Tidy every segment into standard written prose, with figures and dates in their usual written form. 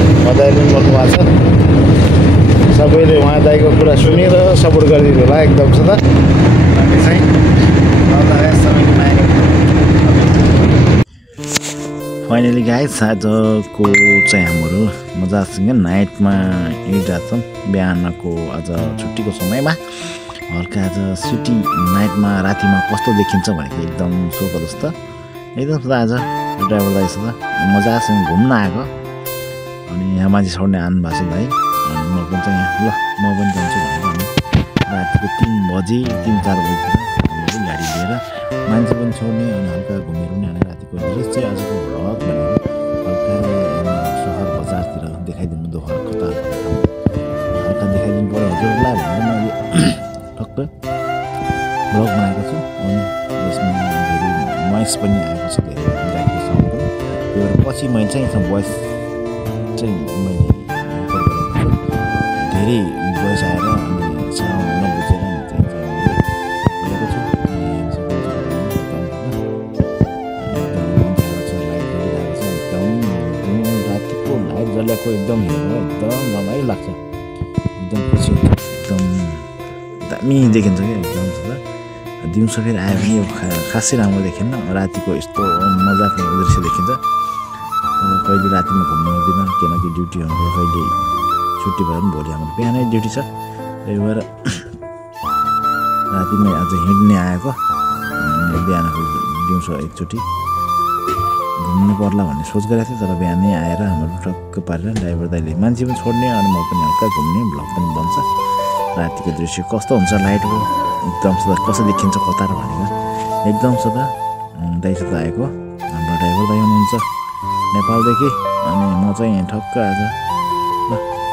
उहाँ दाइले पनि बोल्नु भएको छ। सबैले उहाँ दाइको कुरा सुनेर सपोर्ट गरिदिनु होला एकदम छ त। अनि चाहिँ फाइनली गाइस आजको चाहिँ हाम्रो मजासँग नाइटमा हिँडिरहेको छौँ। बिहानको आज छुट्टीको समयमा हल्का आज सिटी नाइटमा रातिमा कस्तो देखिन्छ भनेको एकदम सोको जस्तो एकदम त आज ड्राइभर दाइ छ त मजासँग घुम्न आएको। अनि यहाँ मान्छे छोड्ने आउनु भएको छ दाइ। अनि म पनि चाहिँ यहाँ ल म पनि जान्छु भनेर रातिको 3 बजी 3-4 बजीतिर गाडी लिएर मान्छे पनि छोड्ने अनि हल्का घुमेर पनि हाने। रातिको दृश्य चाहिँ आजको भ्लग भनेको हल्का सहर बजारतिर देखाइदिनु दोहोर कता हल्का देखाइदिनु पऱ्यो हजुरलाई भनेर मैले टक्क भ्लग बनाएको छु। अनि यसमा धेरै नोइस पनि आएको छ, धेरै गाडीको साउन्ड पनि। त्यो भएर पछि मैले चाहिँ भोइस चाहिँ मैले धेरै भोइस आएर अनि साउन्ड नबुझेर चाहिँ बोलेको छु। रातिको लाइट जलेको एकदम हेरेर एकदम रमाइलो लाग्छ, एकदम खुसी हुन्छ, एकदम दामी देखिन्छ क्या एकदम छ त। दिउँसो फेरि आयो भने यो खासै राम्रो देखेन, रातिको यस्तो मजाको दृश्य देखिन्छ। कहिले रातिमा घुम्नु हुँदैन किनकि ड्युटी हाम्रो कहिले छुट्टी भएर पनि भोलि हाम्रो बिहानै ड्युटी छ। त्यही भएर रातिमै आज हिँड्ने आएको। बिहानको दिउँसो एकचोटि घुम्नु पर्ला भन्ने सोच गरेको थिएँ, तर बिहानै आएर हाम्रो टक्क पारेर ड्राइभर दाइले मान्छे पनि छोड्ने अनि म पनि हल्का घुम्ने भ्लग पनि बन्छ। रातिको दृश्य कस्तो हुन्छ लाइटको एकदम सदा कसो देखिन्छ कतार भनेर एकदम सदा दाइसित आएको। हाम्रो ड्राइभर दाइ हुनुहुन्छ नेपालदेखि। अनि म चाहिँ ठक्क आज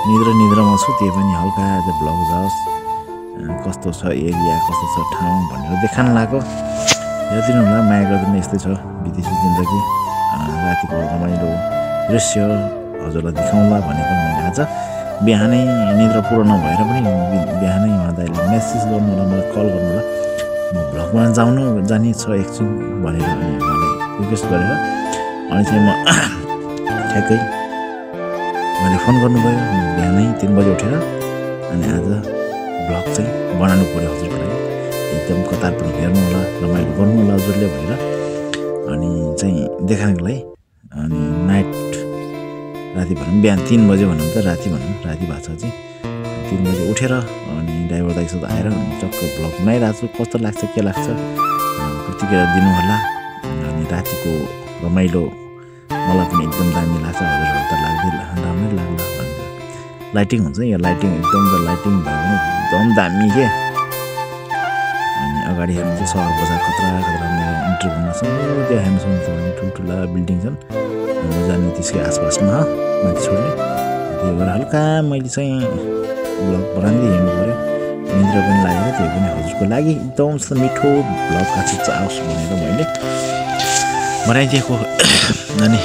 ल निद्रामा छु, त्यही पनि हल्का आज भ्लग जाओस् कस्तो छ एरिया कस्तो छ ठाउँ भनेर देखाउन लाग्यो। हेरिदिनु होला, माया गरिदिनु। यस्तै छ विदेशी जिन्दगी, रातिको रमाइलो दृश्य हजुरलाई देखाउँला भनेको मैले आज बिहानै निद्रा पुरो नभएर पनि बिहानै उहाँ दाइले मेसेज गर्नु होला, मलाई कल गर्नु होला, म भ्लगमा जाने छ एकछिन भनेर अनि उहाँलाई रिक्वेस्ट गरेर अनि चाहिँ म ठ्याक्कै उहाँले फोन गर्नुभयो। बिहानै 3 बजी उठेर अनि आज भ्लग चाहिँ बनाउनु पऱ्यो हजुरको लागि, एकदम कतार पनि हेर्नु होला, रमाइलो गर्नु होला हजुरले भनेर अनि चाहिँ देखाउनको लागि। अनि नाइट राति भनौँ बिहान 3 बजे भनौँ त राति भनौँ राति भएको छ चाहिँ 3 बजे उठेर अनि ड्राइभर दाइसित आएर टक्क भ्लग बनाइरहेको छु। कस्तो लाग्छ के लाग्छ प्रतिक्रिया दिनु होला। अनि रातिको रमाइलो मलाई पनि एकदम दामी लाग्छ, हजुरहरू त राम्रै लाग्ला भनेर। लाइटिङ हुन्छ यो लाइटिङ एकदम त लाइटिङ भयो भने एकदम दामी के। अनि अगाडि हेर्नु चाहिँ सहर बजार खतरा इन्ट्री भन्न त्यहाँ हेर्नु सक्नुहुन्छ ठुल्ठुला बिल्डिङ छन् जाने त्यसकै आसपासमा मान्छे छोड्ने। त्यही भएर हल्का मैले चाहिँ भ्लग बनाउँदै हिँड्नु पऱ्यो, निद्रा पनि लागेको। त्यही पनि हजुरको लागि एकदम मिठो भ्लग काचिच आओस् भनेर मैले बनाइदिएको। अनि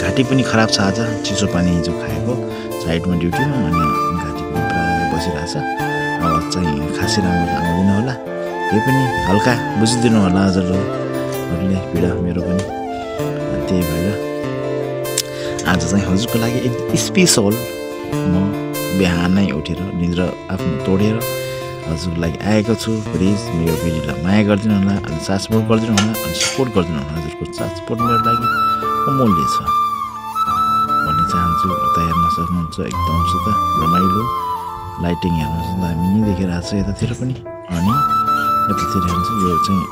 घाँटी पनि खराब छ आज, चिसो पानी हिजो खाएको साइडमा ड्युटीमा अनि घाँटी पनि पुरा बसिरहेछ। आवाज चाहिँ खासै राम्रो आउँदैन होला, त्यही पनि हल्का बुझिदिनु होला हजुरहरूले पीडा मेरो पनि। त्यही भएर आज चाहिँ हजुरको लागि एक स्पेसल म बिहानै उठेर निद्रा आफ्नो तोडेर हजुरको लागि आएको छु। प्लिज मेरो भिडियोलाई माया गरिदिनु होला अनि साथ सपोर्ट गरिदिनु होला अनि सपोर्ट गरिदिनु होला। हजुरको साथ सपोर्ट मेरो लागि अमूल्य छ भन्ने चाहन्छु। उता हेर्न सक्नुहुन्छ एकदम सुता रमाइलो लाइटिङ हेर्नुहोस् दामी देखिरहेको छ यतातिर पनि। अनि यतातिर हेर्नुहोस् यो चाहिँ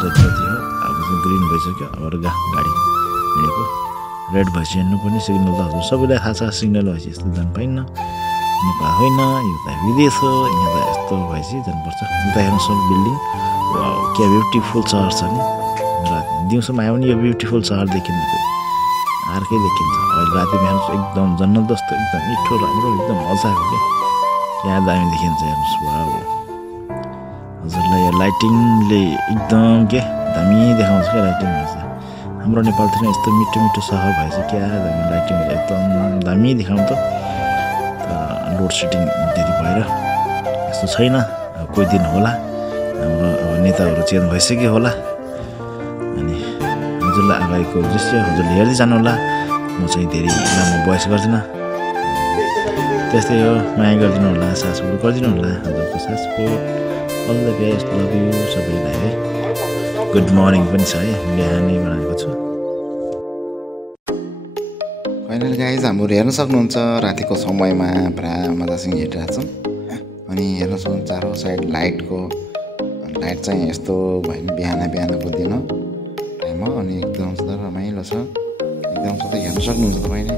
जति हो अब चाहिँ ग्रिन भइसक्यो, अब गाडी हिँडेको रेड भएपछि हिँड्नुपर्ने। सिग्नल त हजुर सबैलाई थाहा छ, सिग्नल भएपछि यस्तो जानु पाइन्न। नेपाल होइन यो त विदेश हो, यहाँ त यस्तो भएपछि जानुपर्छ। उता हेर्नुहोस् बिल्डिङ क्या ब्युटिफुल सहर छ नि। दिउँसोमा आयो भने यो ब्युटिफुल सहर देखिन्छ, अर्कै देखिन्छ। अहिले राति हेर्नुहोस् एकदम जन्नत जस्तो एकदम मिठो राम्रो एकदम मजाको क्या यहाँ दामी देखिन्छ। हेर्नुहोस् हजुरलाई यो लाइटिङले एकदम के दामी देखाउँछ क्या लाइटिङ भएछ। हाम्रो नेपालतिर यस्तो मिठो मिठो सहर भएछ क्या दामी लाइटिङ एकदम दामी देखाउँछ। लोड सेडिङ धेरै भएर यस्तो छैन, कोही दिन होला हाम्रो नेताहरू चेन्ज भइसक्यो होला। अनि हजुरलाई अगाडिको दृश्य हजुरले हेर्दै जानु होला। म चाहिँ धेरै लामो बयस गर्दिनँ। त्यस्तै हो, माया गरिदिनु होला, सासपोर्ट गरिदिनु होला। हजुरको सासपोर्ट all the best, love you सबैलाई है। गुड मर्निङ पनि छ है, बिहानै बनाएको छु। फाइनल गाइज हाम्रो हेर्न सक्नुहुन्छ रातिको समयमा प्राय मजासँग हेरिरहेको छौँ। अनि हेर्न सक्नुहुन्छ चारो साइड लाइट चाहिँ यस्तो भयो नि बिहानको दिन टाइम हो। अनि एकदम सधैँ रमाइलो छ, एकदम सधैँ हेर्न सक्नुहुन्छ तपाईँले।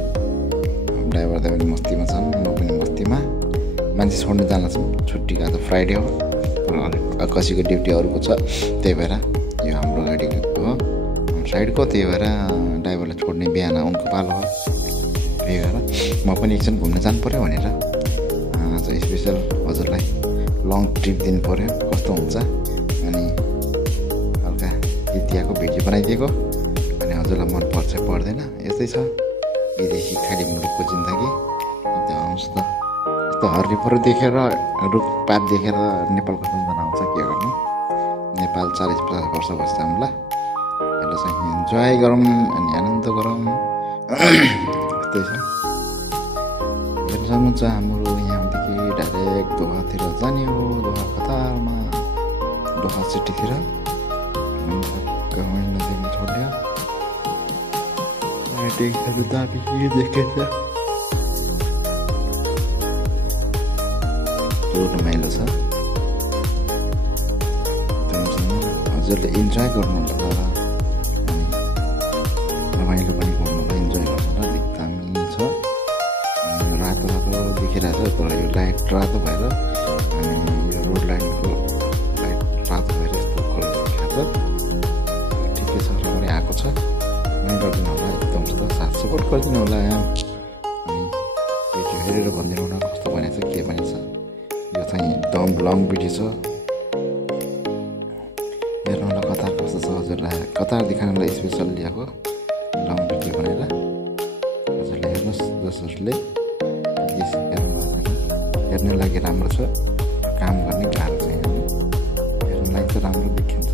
ड्राइभर दाइ पनि मस्तीमा छन्, म पनि मस्तीमा। मान्छे छोड्नु जान छुट्टीको आज फ्राइडे हो, कसैको ड्युटी अरूको छ, त्यही भएर यो हाम्रो गाडीको हो साइडको, त्यही भएर ड्राइभरलाई छोड्ने बिहान उनको पालो हो। त्यही भएर म पनि एकछिन घुम्न जानु पऱ्यो भनेर आज स्पेसल हजुरलाई लङ ट्रिप दिनु पऱ्यो, कस्तो हुन्छ। अनि हल्का इतिहासको भिडियो बनाइदिएको, अनि हजुरलाई मन पर्छ पर्दैन यस्तै छ विदेशी खाली मुलुकको जिन्दगी। एकदम यस्तो हरिपरि देखेर रुखपात देखेर नेपालको सम्झना आउँछ, के गर्नु। नेपाल 40-50 वर्ष बस्छ हामीलाई, यसलाई चाहिँ इन्जोय गरौँ अनि आनन्द गरौँ, यस्तै छ। हेर्न सक्नुहुन्छ हाम्रो यहाँदेखि डाइरेक्ट दोहातिर जाने हो, दोहा कतारमा दोहा सिटीतिर नदीमा छोड्यो। दाबी देखेछ रमाइलो छ, हजुरले इन्जोय गर्नु होला अनि रमाइलो पनि गर्नु होला, इन्जोय गर्नु होला। एकदमै छ रातो देखिरहेको छ, तर यो लाइट रातो भएर अनि यो रोड लाइनको लाइट रातो भएर यस्तो कलर देखाएको छ। ठिकै छ, राम्रै आएको छ। नै गरिदिनु होला, एकदम साथ सपोर्ट गरिदिनु होला। अनि भिडियो हेरेर भनिदिनु होला कस्तो बनेको छ, के बनेको छ। यो चाहिँ एकदम लङ भिडियो छ, हेर्नु होला कतार कस्तो छ। हजुरलाई कतार देखाउनुलाई स्पेसल ल्याएको लङ भिडियो बनाएर हजुरले हेर्नुहोस्। जसले हेर्नु लागि राम्रो छ, काम गर्ने गाह्रो छ। हेर्नुलाई त राम्रो देखिन्छ।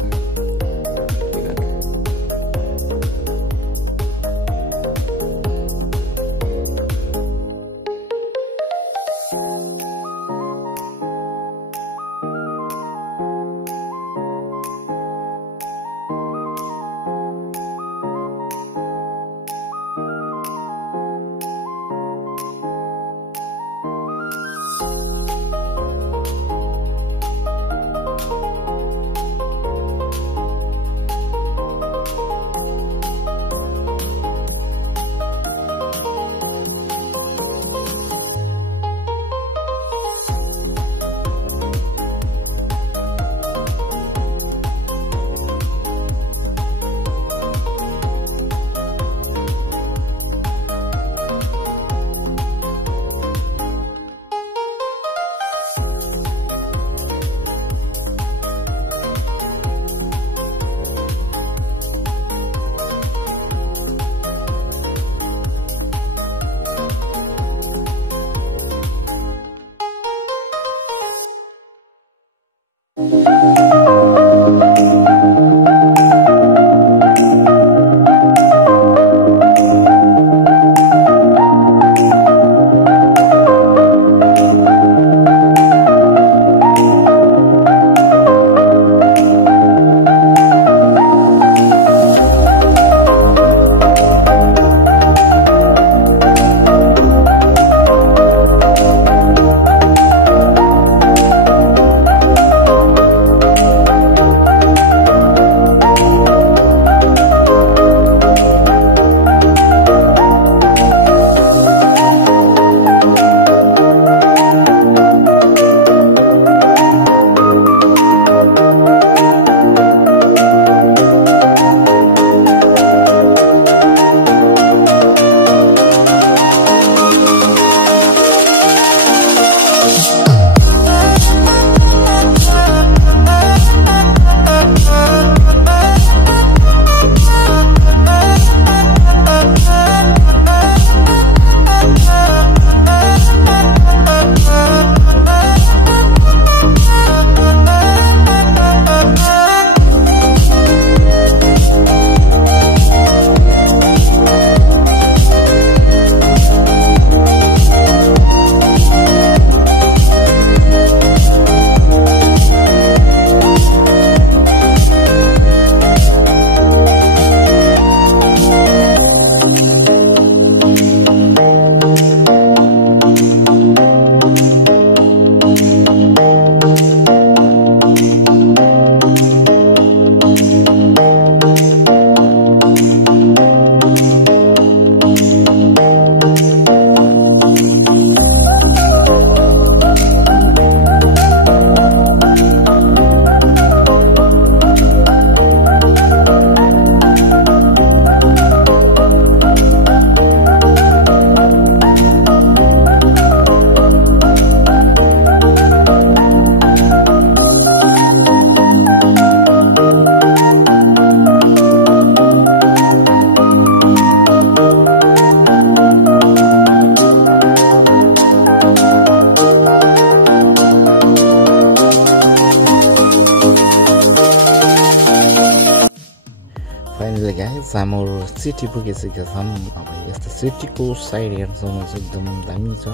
हाम्रो सिटी पुगिसकेका छन्। अब यस्तो सिटीको साइड हेर्छौँ एकदम दामी छ।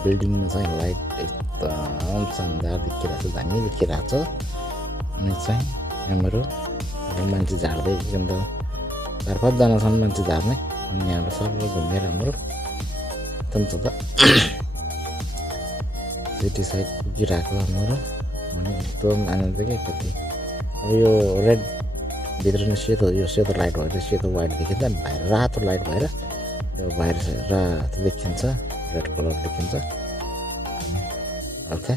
बिल्डिङमा चाहिँ लाइट एकदम शानदार देखिरहेको छ, दामी देखिरहेको छ। अनि चाहिँ हाम्रो मान्छे झार्दै एकदम 4-5 जना छन् मान्छे झार्ने। अनि यहाँबाट सबै घुमेर हाम्रो एकदम छ त सिटी साइड पुगिरहेको हाम्रो। अनि एकदम आनन्द के कति अब यो रेड भित्र नै सेतो, यो सेतो लाइट भएर सेतो वाइट देखिन्छ। अनि बाहिर रातो लाइट भएर यो बाहिर रातो देखिन्छ, रेड कलर देखिन्छ हल्का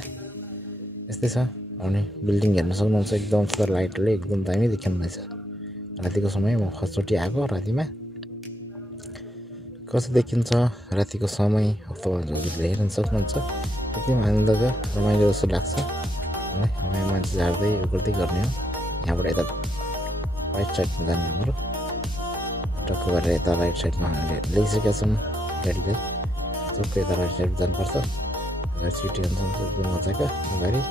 यस्तै छ। अनि बिल्डिङ हेर्न सक्नुहुन्छ एकदम सुन्दर लाइटले एकदम दामी देखिँदैछ। रातिको समय म फर्स्टचोटि आएको रातिमा कस्तो देखिन्छ रातिको समय हजुरले हेर्न सक्नुहुन्छ। एकदम आनन्दको रमाइलो जस्तो लाग्छ। हामी मान्छे झार्दै उक्दै गर्ने हो। यहाँबाट यता राइट साइडमा जाने हाम्रो टक्क गरेर यता राइट साइडमा हामीले ल्याइसकेका छौँ गाडीलाई। चक्क यता राइट साइड जानुपर्छ। सिटी अनुसार एकदम मजाको गाडी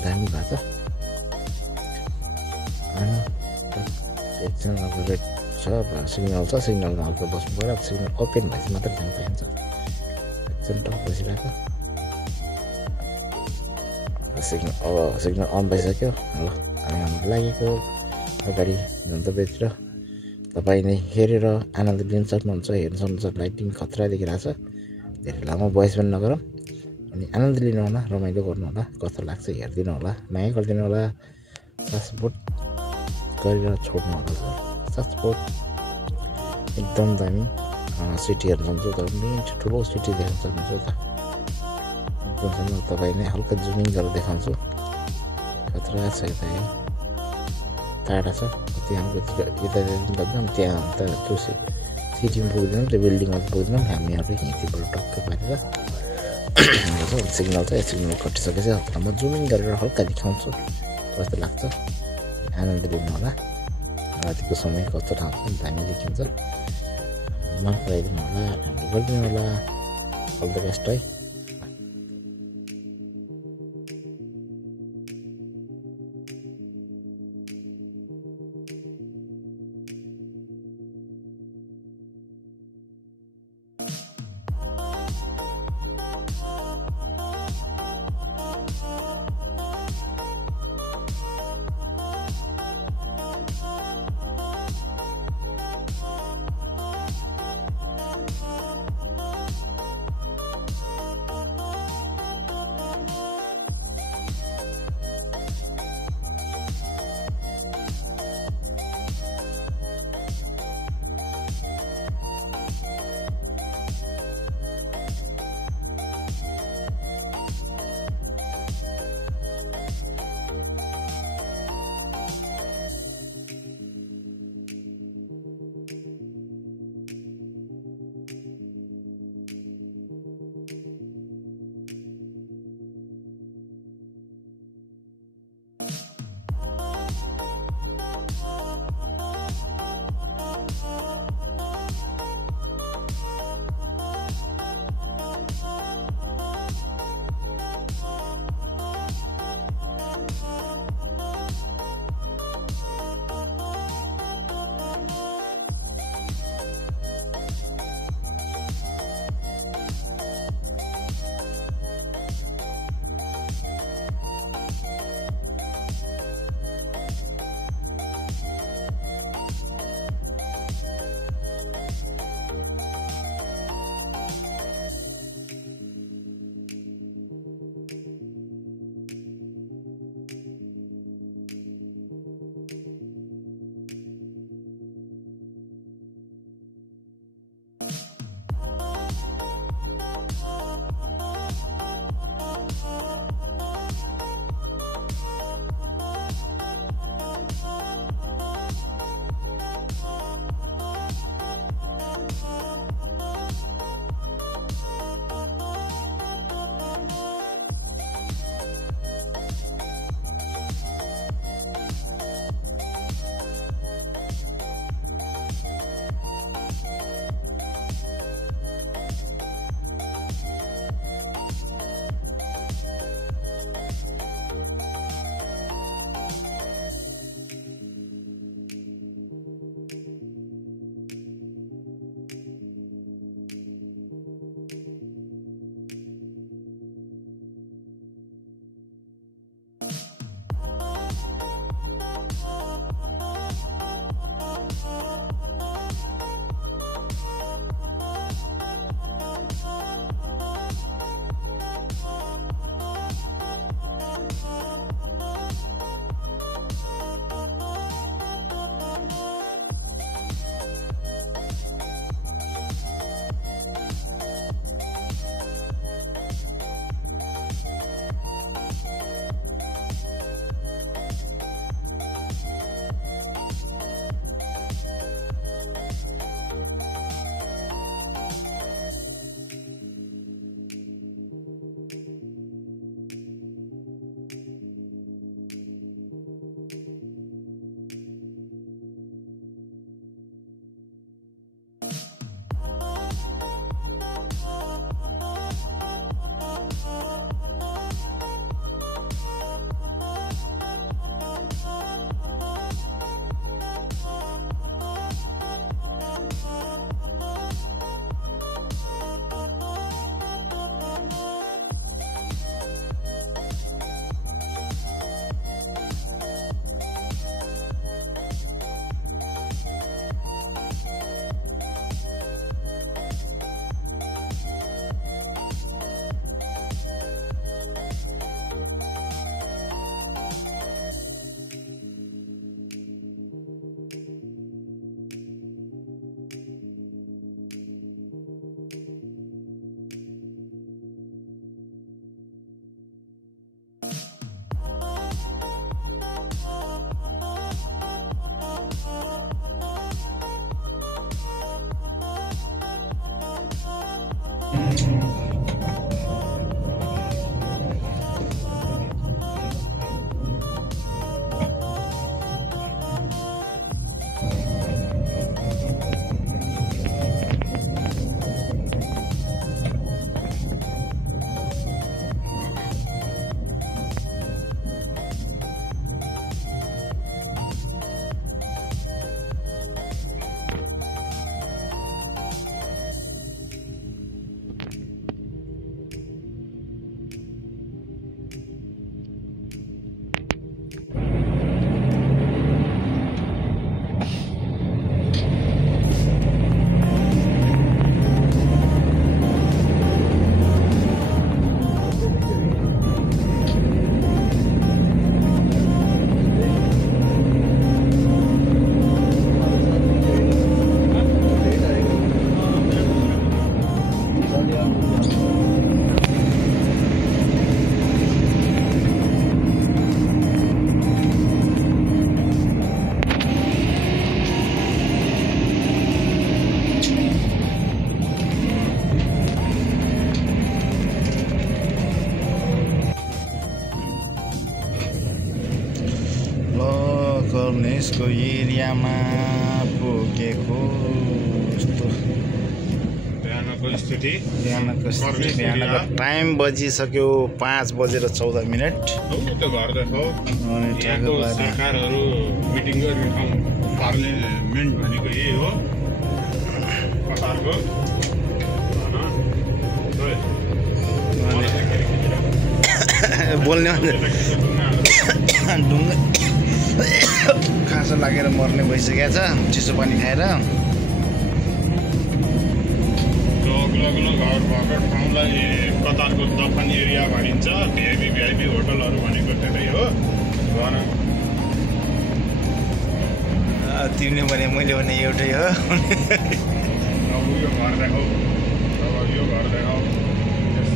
दामी भएको छ। अनि एकछिन अब रेड छ, सिग्नल छ, सिग्नलमा हल्का बस्नु पऱ्यो। सिग्नल ओपन भएपछि मात्रै जान पाइन्छ। एकछिन टक बसिरहेको सिग्नल अन भइसक्यो। ल हामी हाम्रो लागेको अगाडि गन्तव्यतिर तपाईँ नै हेरेर आनन्द लिन सक्नुहुन्छ। हेर्न सक्नुहुन्छ लाइटिङ खतरा देखिरहेको छ। धेरै लामो भोइस पनि नगरौँ। अनि आनन्द लिनु होला, रमाइलो गर्नु होला। कस्तो लाग्छ हेरिदिनु होला, माया गरिदिनु होला, सपोर्ट गरेर छोड्नु होला। सपोर्ट एकदम दामी सिटी हेर्न सक्नुहुन्छ। दामी ठुलो सिटी देख्न सक्नुहुन्छ। त एकदम तपाईँ नै हल्का जुमिङ गरेर देखाउँछु। खतरा छ यता है, टाढा छ कति हाम्रो यता एकदम त्यहाँ त त्यो सिटीमा पुग्दैनौँ, त्यो बिल्डिङमा पुग्दैनौँ। हामीहरू यहीँतिर टक्क पारेर सिग्नल छ, सिग्नल कटिसकेपछि हल्का म जुमिङ गरेर हल्का देखाउँछु कस्तो लाग्छ। आनन्द लिनु होला। रातिको समय कस्तो ठाउँ दामी देखिन्छ। मन पराइदिनु होला, राम्रो गरिदिनु होला। अल द बेस्ट है। कर्नेसको एरियामा पुगेको जस्तो बिहानको स्थिति बिहानको टाइम बजिसक्यो 5:14 त्यो घर देखो यहाँको सरकारहरू मिटिङ गर्ने ठाउँ पार्लियामेन्ट भनेको यही हो कतारको बोल्ने ढुङ्गा खाँचो लागेर मर्ने भइसकेको छ चिसो पानी खाएर अग्लो घर भएको ठाउँलाई कतारको दफन एरिया भनिन्छ भिआइपी होटलहरू भनेको त्यतै हो तिमीले भने मैले भने एउटै हो अब यो घर देखाऊ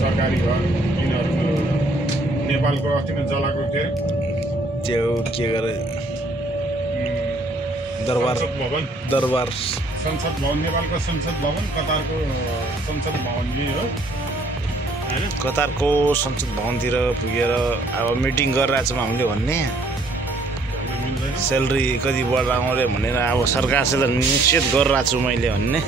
सरकारी घर यिनीहरूको नेपालको अस्ति नै जलाएको थियो त्यो के गरे दरबार संसद भवन नेपालको संसद भवन कतारको संसद भवन यही हो हैन कतारको संसद भवनतिर पुगेर अब मिटिङ गरिरहेको छौँ हामीले भन्ने स्यालेरी कति बढाउने भनेर अब सरकारसित निश्चित गरिरहेको छु मैले भन्ने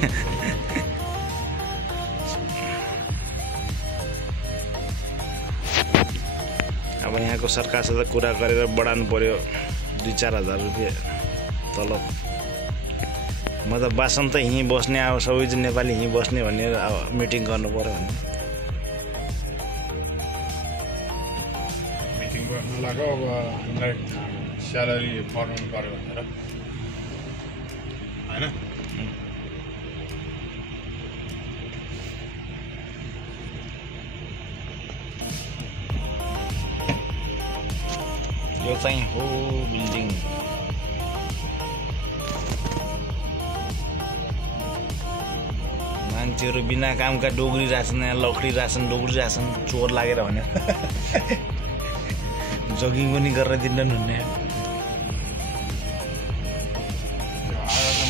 अब यहाँको सरकारसित कुरा गरेर बढाउनु पर्यो 2-4 हजार रुपियाँ तलब म त बासन त यहीँ बस्ने अब सबैजना नेपाली यहीँ बस्ने भनेर अब मिटिङ गर्नु पर्यो भन्ने मिटिङ गर्नु लाग्यो अब हामीलाई स्यालेरी बढाउनु पर्यो भनेर हैन यो चाहिँ हो बिल्डिङ मान्छेहरू बिना कामका डोग्रिरहेछन् यहाँ लखडिरहेछन् डोग्रिरहेछन् चोर लागेर भनेर जगिङ पनि गरेर दिँदैन हुने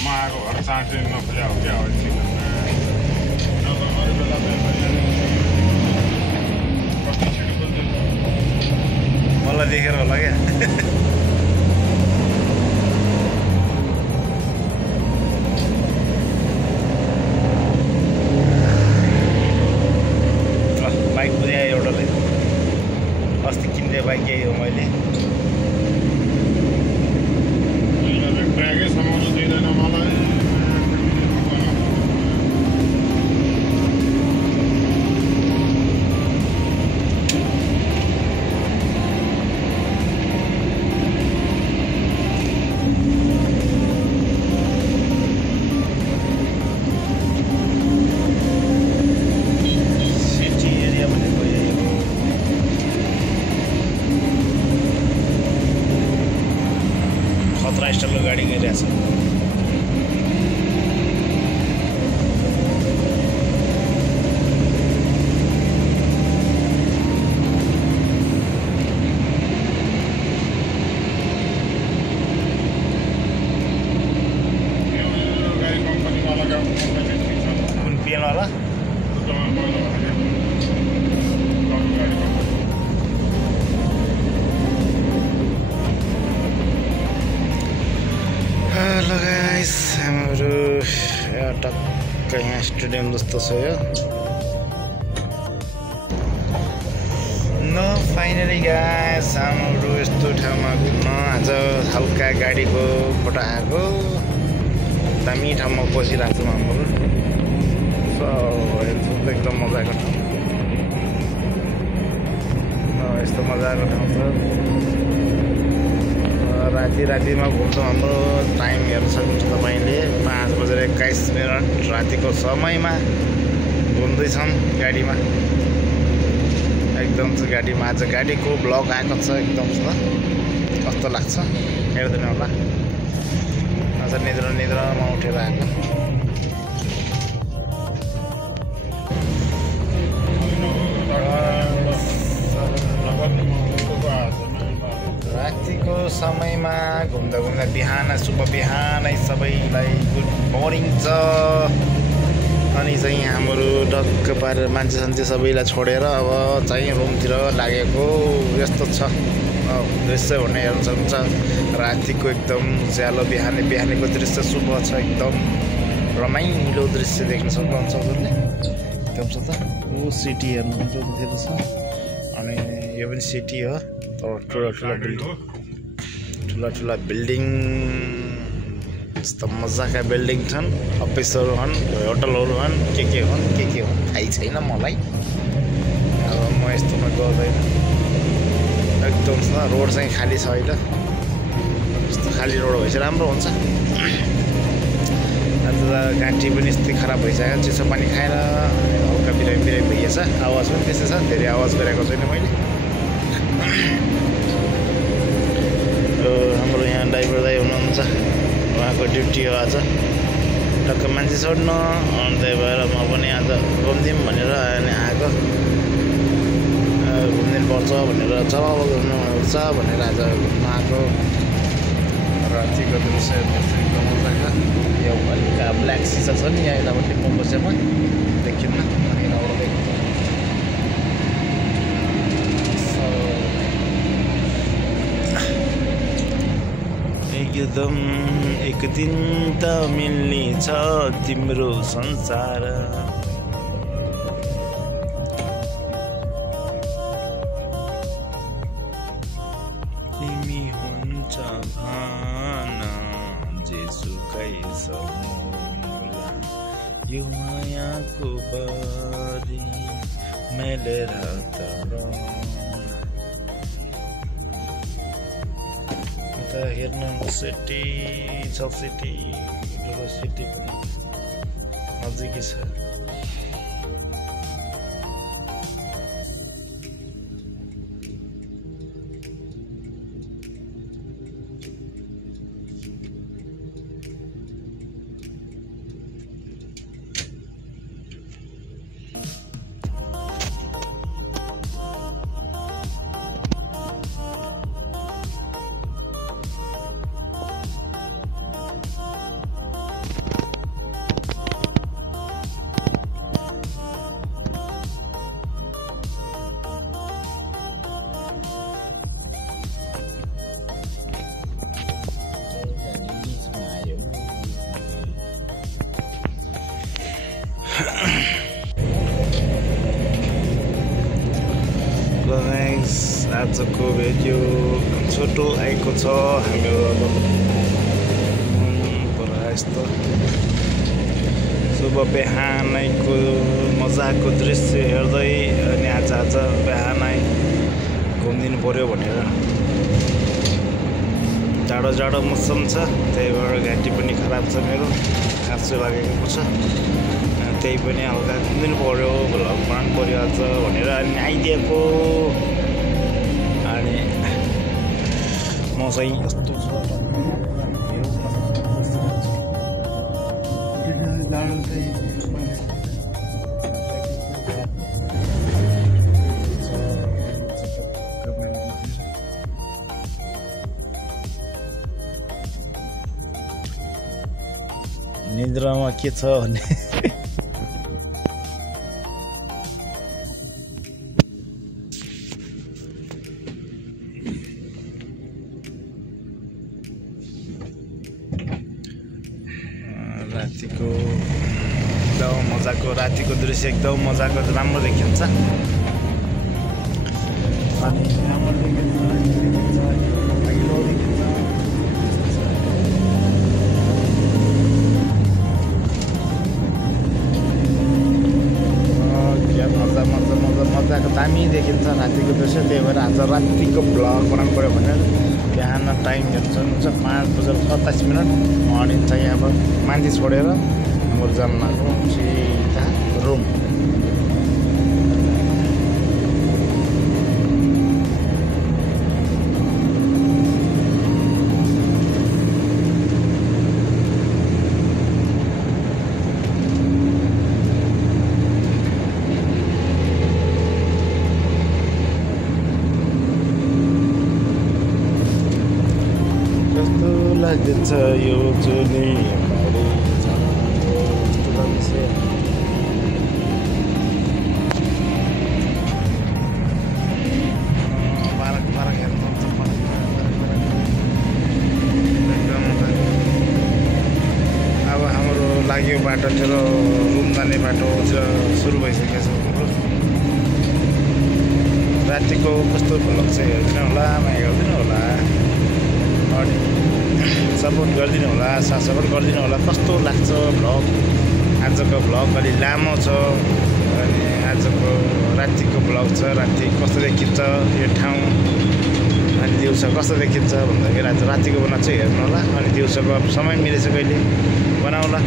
माको घर साँच्चै नखोजा हो क्या मलाई देखेर होला क्या बाइक बुझाएँ एउटाले अस्ति किन्ने बाइक यही हो मैले ट्र्याकै समाउनु दिँदैन मलाई हेलो गाइस, हाम्रो टक्क यहाँ स्टेडियम जस्तो छ यो। फाइनली गाइस हाम्रो यस्तो ठाउँमा घुम्न आज हल्का गाडीको बाट आएको। दामी ठाउँमा बसिरहेको छौँ हाम्रो। एकदम मजाको ठाउँ, यस्तो मजाको ठाउँ छ। रातिमा घुम्छौँ। हाम्रो टाइम हेर्न सक्नुहुन्छ तपाईँले, 5:21 रातिको समयमा घुम्दैछौँ गाडीमा। एकदम चाहिँ गाडीमा आज गाडीको ब्लग आएको छ। एकदम छ कस्तो लाग्छ हेर्दैन होला। आज निद्रामा उठेर आएको। रातिको समयमा घुम्दा बिहान शुभ बिहानै सबैलाई गुड मर्निङ छ। अनि चाहिँ हाम्रो डक्क पारेर मान्छे सबैलाई छोडेर अब चाहिँ रुमतिर लागेको यस्तो छ दृश्य भन्ने हेर्न सक्नुहुन्छ। रातिको एकदम उज्यालो बिहानीको दृश्य शुभ छ। एकदम रमाइलो दृश्य देख्न सक्नुहुन्छ हजुरले। एकदम छ त ऊ सिटी हेर्नुहुन्छ देखेको छ। अनि यो पनि सिटी हो, तर ठुला बिल्डिङ, यस्तो मजाका बिल्डिङ छन्। अफिसहरू हुन्, होटलहरू हुन्, के हुन् थाहै छैन मलाई। अब म यस्तोमा गर्दैन। एकदम छ रोड चाहिँ खाली छ अहिले। यस्तो खाली रोड भएपछि राम्रो हुन्छ। आज घाँटी पनि यस्तै खराब भइसक्यो, चिसो पानी खाएर हल्का बिरामी भइएछ। आवाज पनि त्यस्तै छ, धेरै आवाज गरेको छैन मैले। हाम्रो यहाँ ड्राइभर दाइ हुनुहुन्छ, उहाँको ड्युटी हो आज टक्क मान्छे छोड्न। अनि त्यही भएर म पनि आज घुम्दिउँ भनेर आएको। घुम्दिनुपर्छ भनेर चलाउ घुम्नुपर्छ भनेर आज घुम्न आएको। रातिको दृश्य एकदम मजाको। यो हल्का ब्ल्याक सिसा छ नि यहाँ यतापट्टि बसेमा देखिन्न। एकदम एक दिन त मिल्ने छ तिम्रो संसार। तिमी हुन्छ भन जेसुकै समुला, यो मायाको बरी मेलेर हेर्न सिटी छ। सिटी पनि नजिकै छ। आजको भिडियो छोटो आएको छ हाम्रो। अब यस्तो शुभ बिहानैको मजाको दृश्य हेर्दै अनि आज बिहानै घुमिदिनु पर्यो भनेर। जाडो मौसम छ, त्यही भएर घाँटी पनि खराब छ मेरो, खाँचो लागेको छ। त्यही पनि हल्का घुमिदिनु पर्यो, भ्लग बनाउनु पर्यो आज भनेर अनि आइदिएको। अनि म चाहिँ यस्तो निद्रामा के छ भने रातिको दृश्य एकदम मजाको राम्रो देखिन्छ अनि राम्रो देखिन्छ अघिल्लो देखिन्छ क्या मजा मजा मजा मजाको दामी देखिन्छ रातिको दृश्य त्यही भएर आज रातिको भ्लग बनाउनु पऱ्यो भनेर बिहान टाइम हेर्छ 5:27 मर्निङ चाहिँ अब मान्छे छोडेर हाम्रो जन्मको सिधा रुम लाग्छ यो जुनी अब हाम्रो लाग्यो बाटोतिर रुम जाने बाटो सुरु भइसकेको छ रातिको कस्तो भ्लग चाहिँ हेरिदिनु होला माया गरिदिनु होला अनि सपोर्ट गरिदिनु होला साथ सपोर्ट गरिदिनु होला कस्तो लाग्छ भ्लग आजको भ्लग अलि लामो छ अनि आजको रातिको भ्लग छ राति कस्तो देखिन्छ यो ठाउँ अनि दिउँसो कस्तो देखिन्छ भन्दाखेरि आज रातिको बनाउँछु हेर्नु होला अनि दिउँसोको अब समय मिलेछ कहिले बनाउला